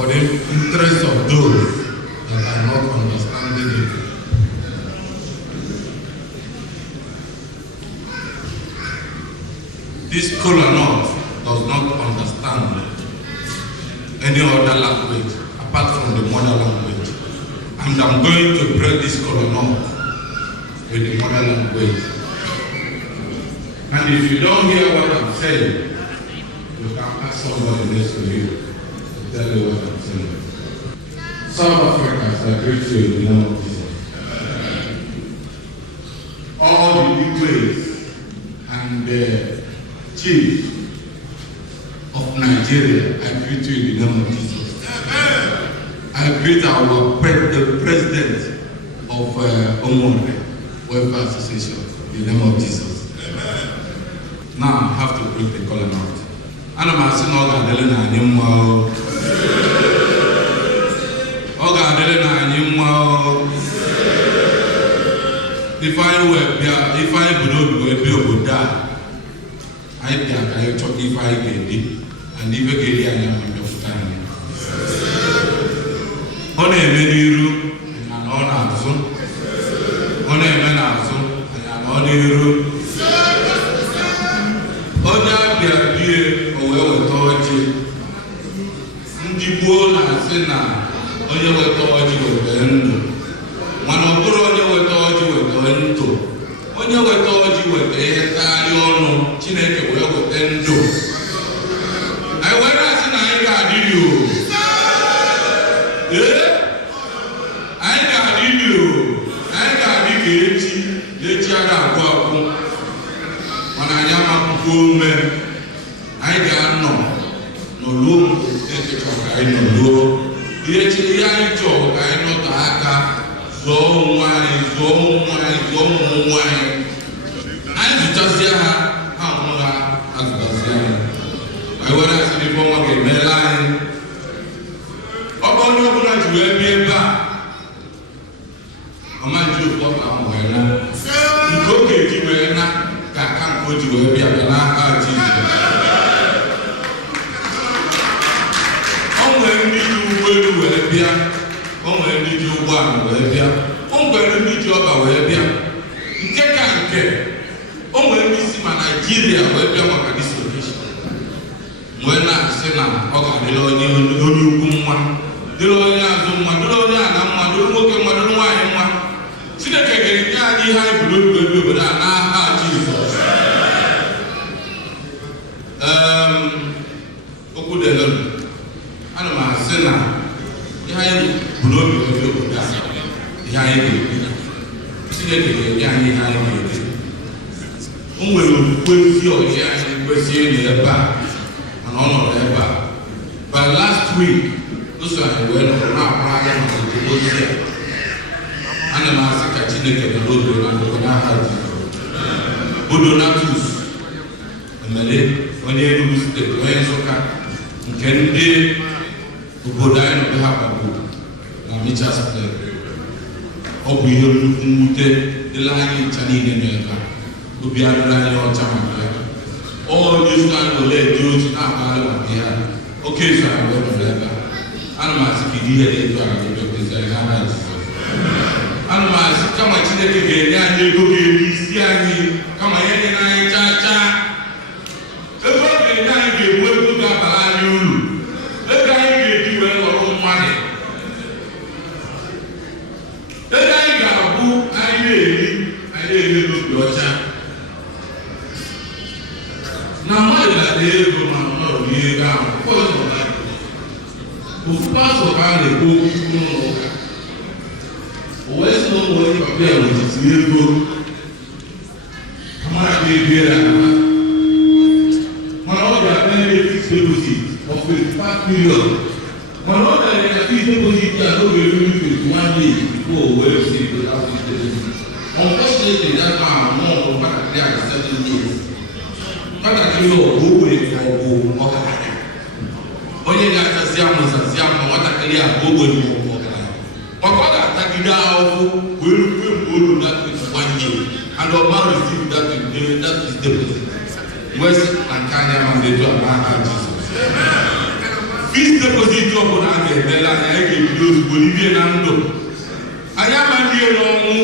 for the interest of those that are not understanding it. This Colonel does not understand any other language apart from the mother language. And I'm going to break this Colonel with the mother language. And if you don't hear what I'm saying, you can ask somebody next to you to tell you what I'm saying. South Africans, I greet you in the name of Jesus. All the Igbo and the chief of Nigeria, I greet you in the name of Jesus. I greet the president of Umunri Welfare Association in the name of Jesus. Now I have to bring the column out. And I'm asking all the Adelina and Nimmo. All the Adelina and Nimmo. If I would be die. I think I talk if I get it, and if I get it, I am of time. On a menu, and an honor, on a menazo, and an honor. Oda bia owe wetoji. Ndị gboo na-asị na onye wetoji wete ndụ. Mana ọ bụrụ onye wetoji wete ndụ. Onye wetoji wete ihe tagharị ọnụ. Chineke wee wete ndụ. Anyị were asị na anyị ga-adị o. Anyị ga-adị o. Anyị ga-adị ka echi a ga-agwụ agwụ. Mana anyị amakwụkwọ ome. Anyị ga-anọ n'oluo Chineke chọrọ ka anyị nọluo. Ihe anyị chọrọ ka anyị nọte aka zụọ ụmụ anyị, zụọ ụmụ anyị, zụọ ụmụ anyị. Anyị zụchazie ha. I want to see the form of a line. Upon your brother to be back. A man to walk out when you go get you when I can't go to be a banana. Only you will be a only you one will be a only you job will be a take care. Only see my Nigeria will be a dislocation. When I say now, okay, the Lord, you do one, the Lord, the Lord, see the cake, high blue, but I Jesus. Okudelo, I don't know, say now, the high blue, the high see the high will question the back. But last week, those are well around the Bosia. And the master Chineke the road and the Nahaji. Budonatus, the Malay, when you lose the Glensoka, and Kennedy, who go down on behalf of Namicha's play. Obi the line in Chanine America, who be under your time. All this time will let you now here. Okay, so I will not let that. Animals, if you did it, Animals, come on, Chineke, and you go get come on, and cha. The fucking guy gave way to Gabalan. The guy gave you a lot of money. The guy got a book, I did look your child. Now, why did I go on here down? First of all, the first of all, they go Where's no way to prepare with its little come on, here. One of the fixed deposit of 55 million. One of the fixed deposit that will be 1 day before we'll see the fixed deposit. Unfortunately, that man more than what they are 7 years. Kata kilo buwe kwa mwaka. Onye nga siamu wata kili buwe mwaka. Wakoda atakida ofu we that is 1 year and our man receive that is deposit. West and Kenya and they do Jesus. deposit ọbụla a ga-emela anya anyị ga-ebido ozugbo n'ibie na ndụ anyị amaghị n'ọnwụ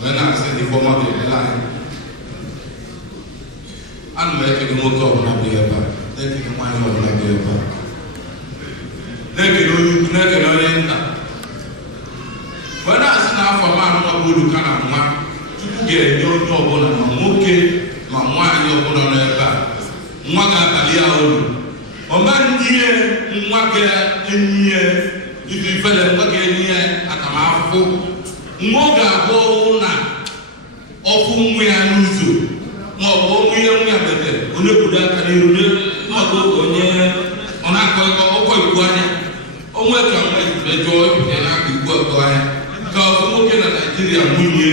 wee na-asị ndị fọma ga-emela anyị. Ana m ekele nwoke ọbụla bụ ebe a, na-ekele nwaanyị ọbụla bụ ebe a, na-ekele onye ukwu, na-ekele onye nta. Wee na-asị na afọ m anụ ọbụla ka na nwa Chukwu ga-enye onye ọbụla ma nwoke ma nwaanyị ọbụla n'ebe a nwa ga-abalị ya olu. Ọma ndị nwa ga-enye ya ife ifele, nwa ga-enye ya atamahụhụ. Nwa ọ ga-abụ na ọfụ nwa ya n'ụzọ ma ọ bụ onwe ya nwa ya betere onye kwuru aka n'iru n'ọgụ onye ọ na-akọ ọkọ ikwu anya onwe ka nwa ife jụọ ya na-akọ ikwu ọkọ anya ka ọ bụ nwoke na Naịjirịa nwunye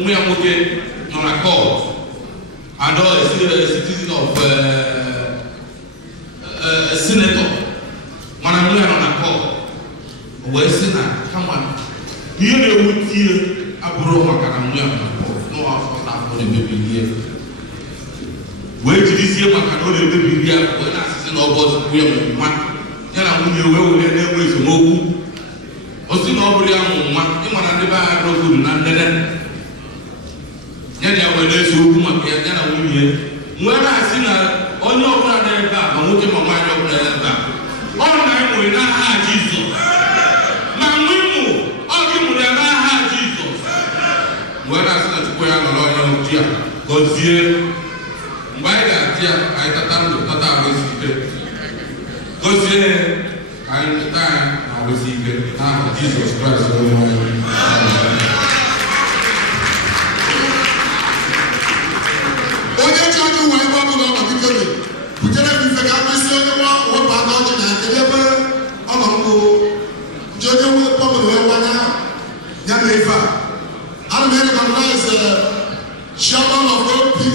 nwa ya nwoke nọ na court and a citizen of senator mana nwa ya nọ na court wee sị na kama ihe na-ewute ihe abụrụ maka na nwa ya nọ na court n'afọ na-emebi ihe wee jirizie maka na ọ na-emebi ihe wee na-asịsị na ọbọzọ nwunye nwere nwa ya na nwunye wee were na-enwe esemokwu. O si na ọ bụrụ ya mụ nwa ịmara ndị be agha rọguru na ndede ya na ya wee na-ese okwu maka ya na nwunye nwee na-asị na onye ọbụla na-ebe a ma nwoke ma nwaanyị ọbụla na-ebe a ọ na enwere n'aha Jizọs ma nwe ịmụ ọ gị mụrụ ya n'aha Jizọs. Wee na-asị na Chukwu ya nọrọ onye oji a gọzie mgbe anyị ga-atị ya anyị tata ndụ tata arụsi ike gọzie anyị tata anyị na arụsi ike n'aha Jizọs Kraịst onye nwanyị. Onye ji ọjọọ ụwa ebe ọ bụla ọ nọgidere butere m ife ka akpịsị onye nwa wepụ aka ọchị na edebe ọnọdụ ji onye nwe kpọmụrụ wee gbanya ya na ife a. Ana m recognize chairman of OPU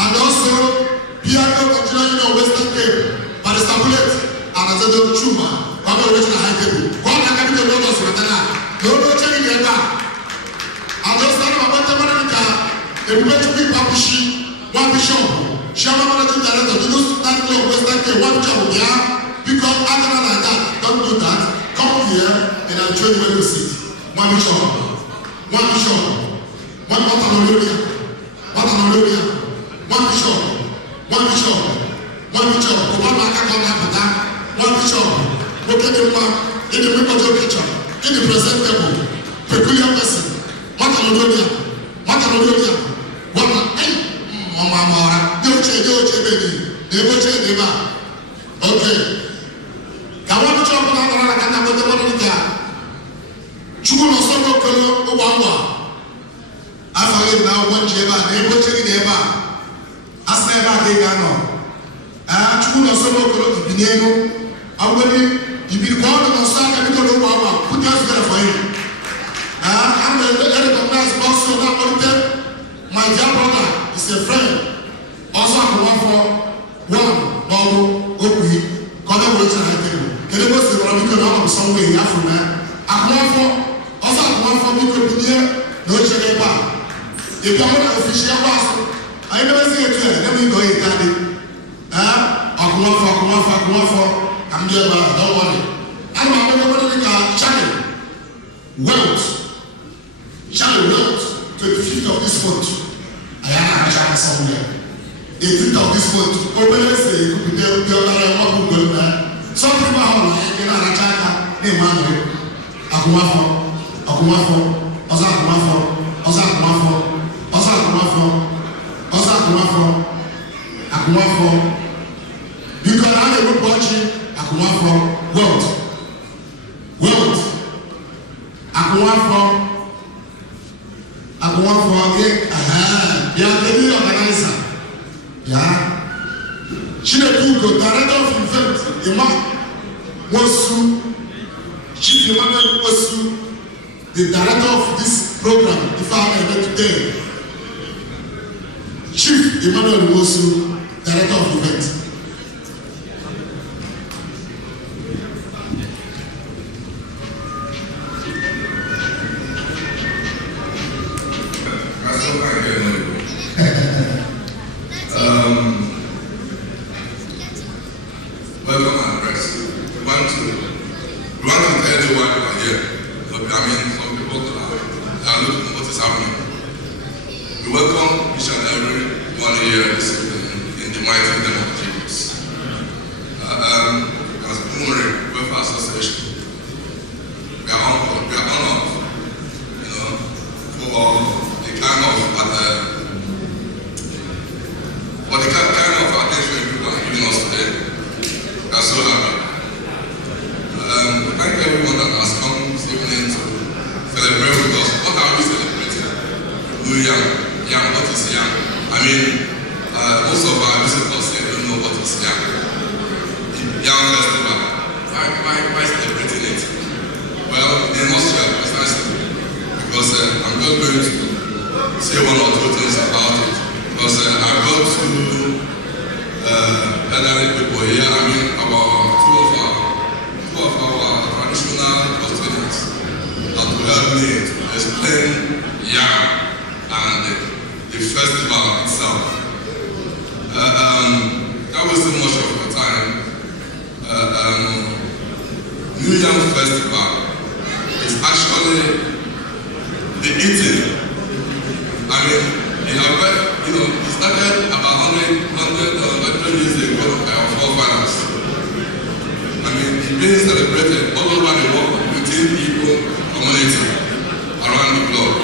and also PIO Nigeria Union Western Cape, Barrister Bullet and Azedo Chuma, Baba Original High Table. God and Capital Lord of Sratana. No checking it back. And also about the America, a Petri Papishi, one bishop, Chairman Managing Director, the News Stanley of Western Cape, one bishop, because other than that, don't do that. Come here and I'll show you where to sit. One bishop, one bishop, one Batanoloria, Batanoloria, one bishop, one bishop, one bishop, one Makakana, one bishop, look at the man in the middle picture, in the presentable, peculiar person, Batanoloria, Batanoloria, one, Mama, you change, baby, never change the man. Okay. Come on, chop on the Rakana, but the one in the Chuno Soko Kolo, Obama. I forget now one Jeva, never change the man. As never they are no. Chuno Soko Kolo, Bineno, I will be called on Saka because of Obama. Put us there for him. I'm the recognized boss of that. My dear brother is a friend. Also, I'm for one, Bobo, Obi, collaboration. Can you say, I'm going to some way Africa? I'm for also, I'm for me to be here. No check back. If you want an official pass, I never say it to her. Let me go in, Daddy. I'm there, don't worry. I'm going to channel wealth. Channel wealth to the 5th of this month. I am a channel somewhere. The 5th of this month. Open say, you could be there. Something about like a channel. Name one. Akumafo. You can have a good watching. Akumafo. Wealth. Akumafo. Yeah, the organizer. Yeah. She the director of event. Imam Wosu. Chief Emmanuel Wosu, the director of this program, if I am today. Chief Emmanuel Wosu, director of event. welcome and rest. We want to tell you why you are here. But I mean, some people are looking at what is happening. We welcome each and every one here this evening in the mighty name of Jesus. As Umunri Welfare Association, we are honored, for the kind of attention people are giving us today. We are so happy. Thank everyone that has come this evening to celebrate with us. What are we celebrating? Yam. What is yam? I mean, most of our visitors say they don't know what is yam. Yam festival. Why celebrating it? Well, in Austria, precisely. Because I'm just going to say one or two things about it. Because I got to elderly people here. I mean, about two of our traditional custodians that will help me to explain yam and the festival itself. That wasn't much of a time. New Yam Festival is actually the eating. I mean, it started about 100 years ago by our forefathers. I mean, it's being celebrated all over the world within the Igbo community around the globe.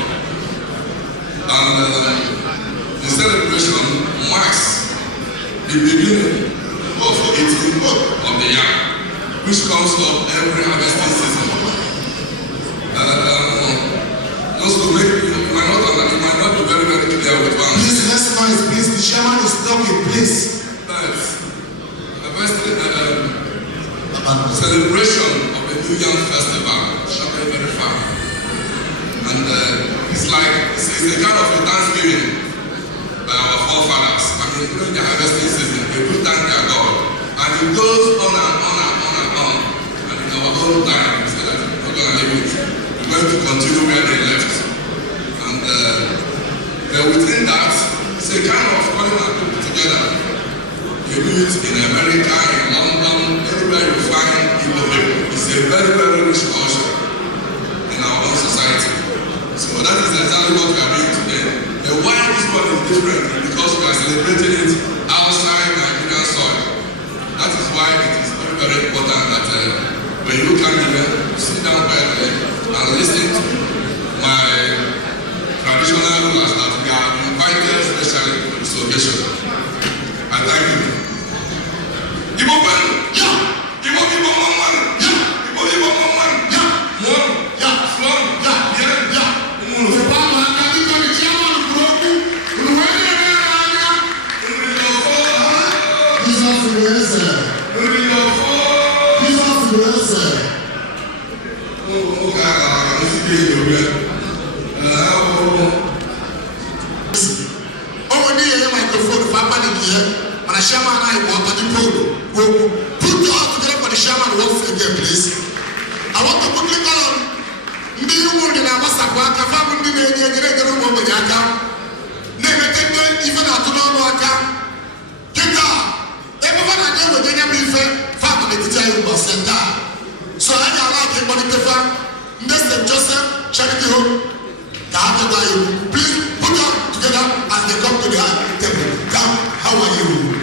And the celebration marks the beginning of eating of the yam, which comes up every harvesting season. Just to make it might not be very, very clear with one. Please, let's noise, please. The chairman is talking, please. Celebration of the New Yam Festival shall be very far. And it's a kind of a thanksgiving by our forefathers. I mean, during the harvesting season, they will thank their God. And it goes on and on and on and on. And in our own time, we say that we're not going to leave it. We're going to continue where they left. And within that, it's a kind of calling our people together. You do it in America, in London, everywhere you find Igbo people. It's a very, very rich culture in our own society. So that is exactly what we are doing today. And why this one is different is because we are celebrating it outside Nigerian soil. That is why it is very, very important that when you come here, sit down quietly and listen to my traditional rulers that we are invited especially for this occasion. I thank you. Igbo man, yeah. Igbo man, yeah. Igbo man, yeah. One, yeah. Slum, yeah. Chairman and I want to we'll put you all together for the chairman once again, please. I want to quickly call on the Umunri and Masakwa, family in the room of the Yaka. Never take them even at Tunawaka. Kita, everyone I know with any family to tell you about Santa. So I like everybody to find Mr. Joseph Charity Home. Please put them together as they come to the table. Come, how are you?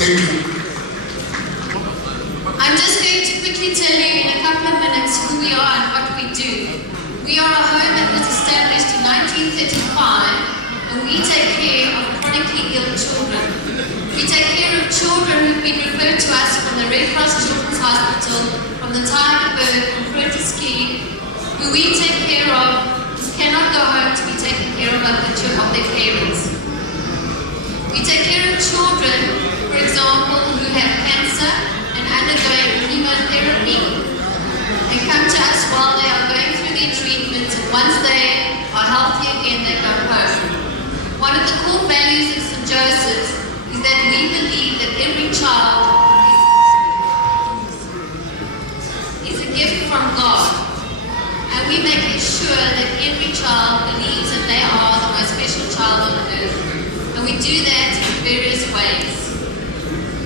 Thank you. I'm just going to quickly tell you in a couple of minutes who we are and what we do. We are a home that was established in 1935 and we take care of chronically ill children. We take care of children who've been referred to us from the Red Cross Children's Hospital, from the Tiger Bird, from Curtis Key, who we take care of, who cannot go home to be taken care of their parents. We take care of children, for example, who have cancer and undergoing chemotherapy. They come to us while they are going through their treatment, and once they are healthy again, they go home. One of the core values of St. Joseph's is that we believe that every child is a gift from God. And we make sure that every child believes that they are the most special child on earth. And we do that in various ways.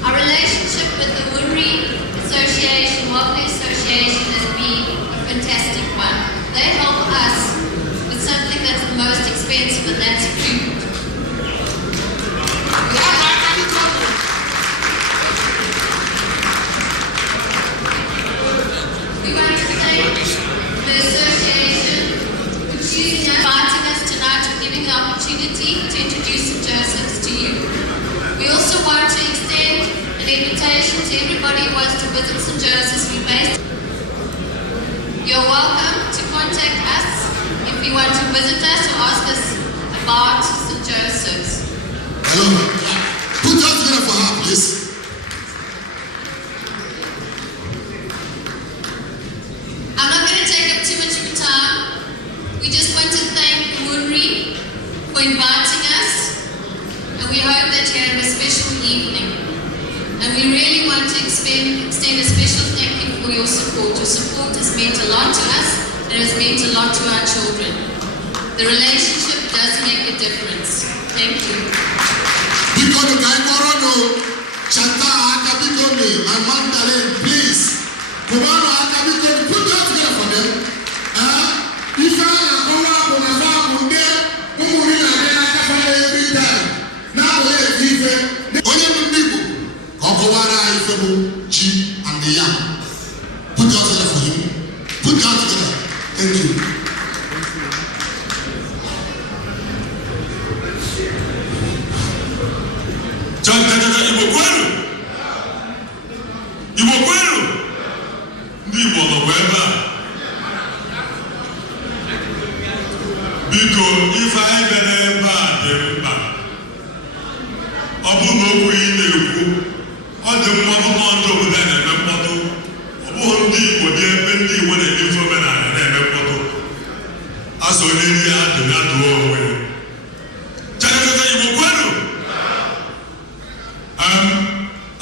Our relationship with the Umunri Welfare Association has been a fantastic one. They help us with something that's the most expensive, and that's food. We want to thank the association for choosing us, inviting us tonight, and giving the opportunity to introduce St. Joseph's to you. We also want to extend an invitation to everybody who wants to visit St. Joseph's. You're welcome to contact us if you want to visit us or ask us about St. Joseph's. Put that together for her, please. I'm not going to take up too much of your time. We just want to thank Umunri for inviting us, and we hope that you have a special evening. And we really want to extend a special thank you for your support. Your support has meant a lot to us, and it has meant a lot to our children. The relationship does make a difference. Thank you. Because the guy Morono, Chanta Akabikomi, and Mandalay, please. Kumano Akabikomi, put that together for them. If I am every time. Now people, Okowara Ifebo, Chi, and the Yam. Put that together for him. Put that together. Thank you.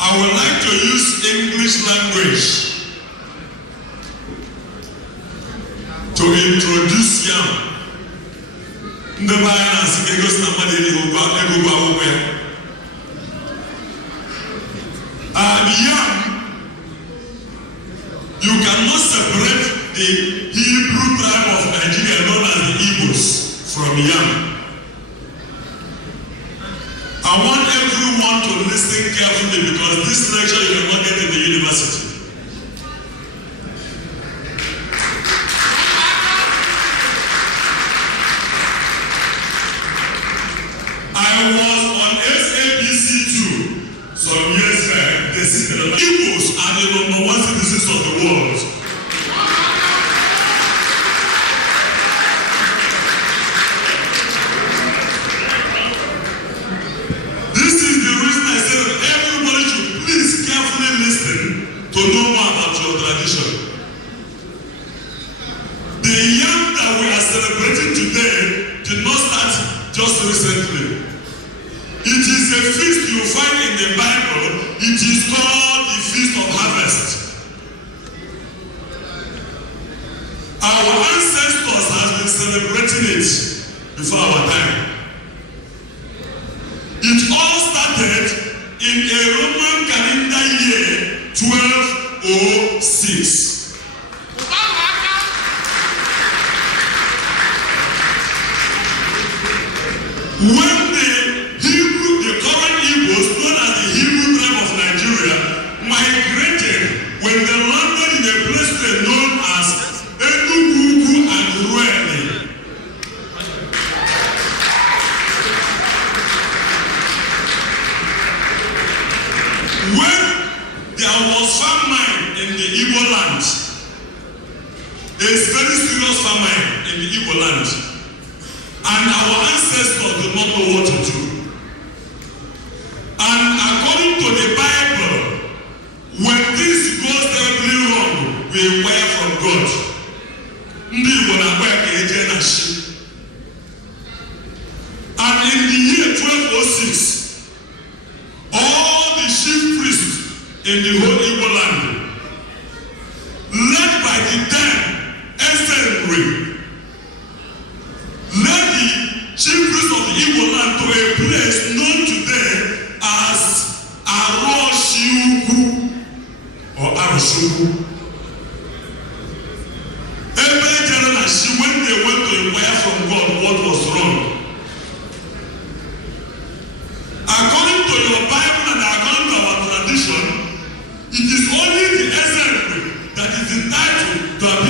I would like to use English language to introduce Yam. Yam, you cannot separate the Hebrew tribe of Nigeria known as the Igbos from Yam. I want everyone to listen carefully because this lecture you cannot get in the university. I was on SABC 2 some years back. They said the Igbos are the #1 citizens of the world. This is the reason I said that everybody should please carefully listen to know more about your tradition. The Yam that we are celebrating today did not start just recently. It is a feast you find in the Bible. It is called the Feast of Harvest. Our ancestors have been celebrating it before our time. It all started in a Roman calendar year 1206. When the current Igbos, known as the Hebrew tribe of Nigeria, migrated when they landed in a place known as Enugu and Rueli. When there was famine in the Igbo land, a very serious famine in the Igbo land, and our ancestors did not know what to do. And according to the Bible, when things go terribly wrong, we inquire from God. And in the year 1206, all the chief priests in the whole Igbo land, led by the then Umunri, led the chief priest of the Igbo land to a place known today as Aroshiuku or Aroshuku. It is only the Ezekwe that is entitled to appear